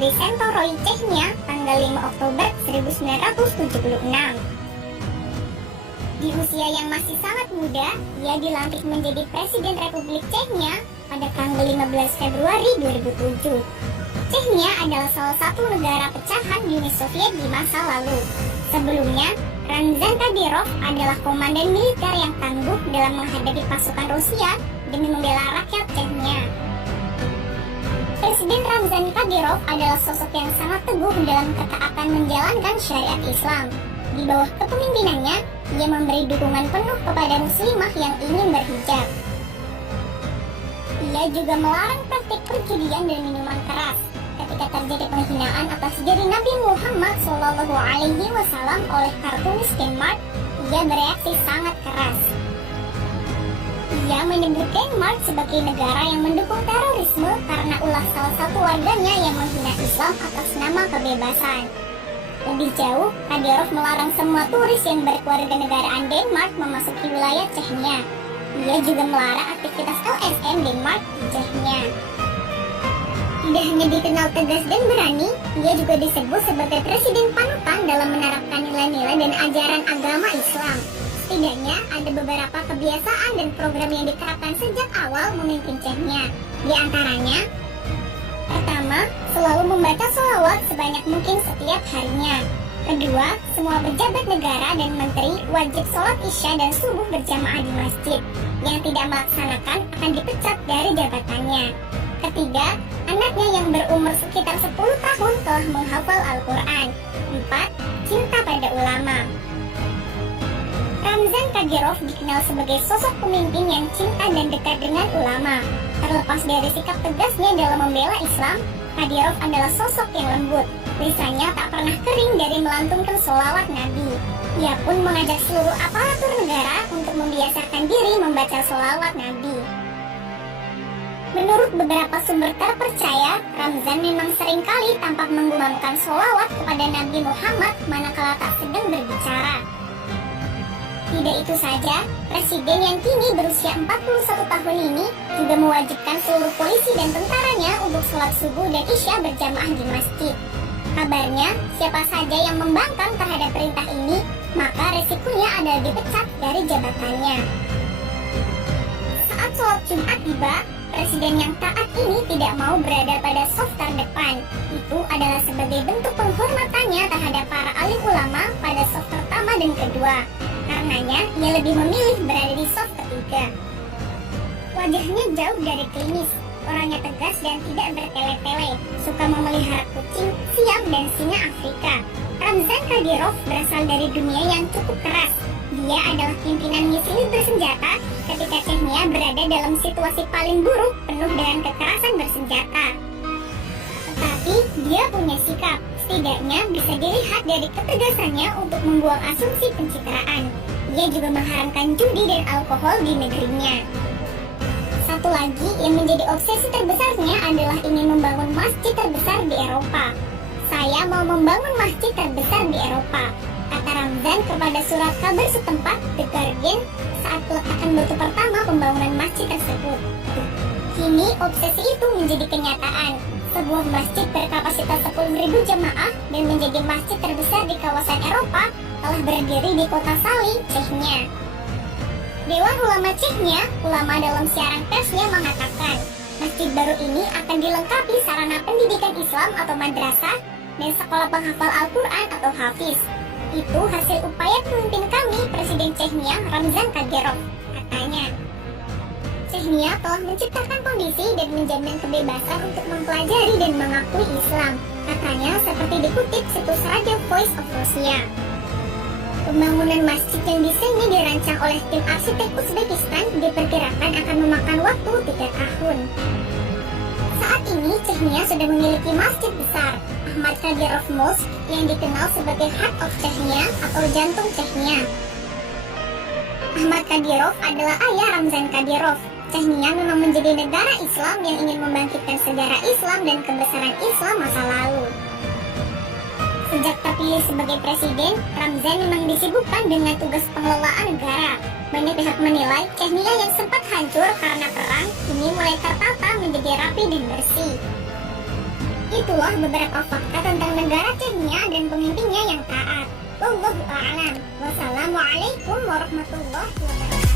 dari Sentoroi, Chechnya, tanggal 5 Oktober 1976. Di usia yang masih sangat muda, ia dilantik menjadi Presiden Republik Chechnya pada tanggal 15 Februari 2007. Chechnya adalah salah satu negara pecahan Uni Soviet di masa lalu. Sebelumnya, Ramzan Kadyrov adalah komandan militer yang tangguh dalam menghadapi pasukan Rusia demi membela rakyat Chechnya. Presiden Ramzan Kadyrov adalah sosok yang sangat teguh dalam ketaatan menjalankan syariat Islam. Di bawah kepemimpinannya, ia memberi dukungan penuh kepada muslimah yang ingin berhijab. Ia juga melarang praktik perjudian dan minuman keras. Ketika terjadi penghinaan atas diri Nabi Muhammad SAW oleh kartunis Denmark, ia bereaksi sangat keras. Ia menyebut Denmark sebagai negara yang mendukung terorisme karena ulah salah satu warganya yang menghina Islam atas nama kebebasan. Lebih jauh, Kadyrov melarang semua turis yang berkeluarga negaraan Denmark memasuki wilayah Chechnya. Ia juga melarang aktivitas LSM Denmark di Chechnya. Tidak hanya dikenal tegas dan berani, ia juga disebut sebagai presiden panutan dalam menerapkan nilai-nilai dan ajaran agama Islam. Setidaknya ada beberapa kebiasaan dan program yang diterapkan sejak awal memimpin Chechnya. Di antaranya, pertama, selalu membaca sholawat sebanyak mungkin setiap harinya. Kedua, semua pejabat negara dan menteri wajib sholat isya dan subuh berjamaah di masjid. Yang tidak melaksanakan akan dipecat dari jabatannya. Ketiga, anaknya yang berumur sekitar 10 tahun telah menghafal Al-Quran. 4. Cinta pada ulama. Ramzan Kadyrov dikenal sebagai sosok pemimpin yang cinta dan dekat dengan ulama. Terlepas dari sikap tegasnya dalam membela Islam, Kadyrov adalah sosok yang lembut. Lisannya tak pernah kering dari melantunkan sholawat Nabi. Ia pun mengajak seluruh aparatur negara untuk membiasakan diri membaca sholawat Nabi. Menurut beberapa sumber terpercaya, Ramzan memang seringkali tampak menggumamkan sholawat kepada Nabi Muhammad manakala tak sedang berbicara. Tidak itu saja, presiden yang kini berusia 41 tahun ini juga mewajibkan seluruh polisi dan tentaranya untuk sholat subuh dan isya berjamaah di masjid. Kabarnya, siapa saja yang membangkang terhadap perintah ini, maka resikonya adalah dipecat dari jabatannya. Saat sholat Jumat tiba, presiden yang taat ini tidak mau berada pada saf terdepan. Itu adalah sebagai bentuk penghormatannya terhadap para alim ulama pada saf pertama dan kedua. Karenanya, ia lebih memilih berada di saf ketiga. Wajahnya jauh dari klinis, orangnya tegas dan tidak bertele-tele, suka memelihara kucing, siam, dan singa Afrika. Ramzan Kadyrov berasal dari dunia yang cukup keras. Dia adalah pimpinan misi bersenjata ketika Chechnya berada dalam situasi paling buruk penuh dengan kekerasan bersenjata. Tetapi dia punya sikap, setidaknya bisa dilihat dari ketegasannya untuk membuang asumsi pencitraan. Ia juga mengharamkan judi dan alkohol di negerinya. Satu lagi yang menjadi obsesi terbesarnya adalah ingin membangun masjid terbesar di Eropa. Saya mau membangun masjid terbesar di Eropa, kata Ramzan kepada surat kabar setempat The Guardian saat peletakan batu pertama pembangunan masjid tersebut. Kini obsesi itu menjadi kenyataan. Sebuah masjid berkapasitas 10.000 jemaah dan menjadi masjid terbesar di kawasan Eropa telah berdiri di kota Sali, Chechnya. Dewan Ulama Chechnya, ulama dalam siaran persnya mengatakan, masjid baru ini akan dilengkapi sarana pendidikan Islam atau madrasah dan sekolah penghafal Al-Quran atau hafiz. Itu hasil upaya pemimpin kami, Presiden Chechnya Ramzan Kadyrov, katanya. Chechnya telah menciptakan kondisi dan menjamin kebebasan untuk mempelajari dan mengakui Islam, katanya seperti dikutip situs Radio Voice of Russia. Pembangunan masjid yang desainnya dirancang oleh tim arsitek Uzbekistan diperkirakan akan memakan waktu 3 tahun. Saat ini Chechnya sudah memiliki masjid besar, Ahmad Kadyrov Mosque, yang dikenal sebagai Heart of Chechnya atau jantung Chechnya. Ahmad Kadyrov adalah ayah Ramzan Kadyrov. Chechnya memang menjadi negara Islam yang ingin membangkitkan sejarah Islam dan kebesaran Islam masa lalu. Sejak terpilih sebagai presiden, Ramzan memang disibukkan dengan tugas pengelolaan negara. Banyak pihak menilai Chechnya yang sempat hancur karena perang, kini mulai tertata menjadi rapi dan bersih. itulah beberapa fakta tentang negara Chechnya dan pemimpinnya yang taat. Wallahu a'lam. Wassalamualaikum warahmatullahi wabarakatuh.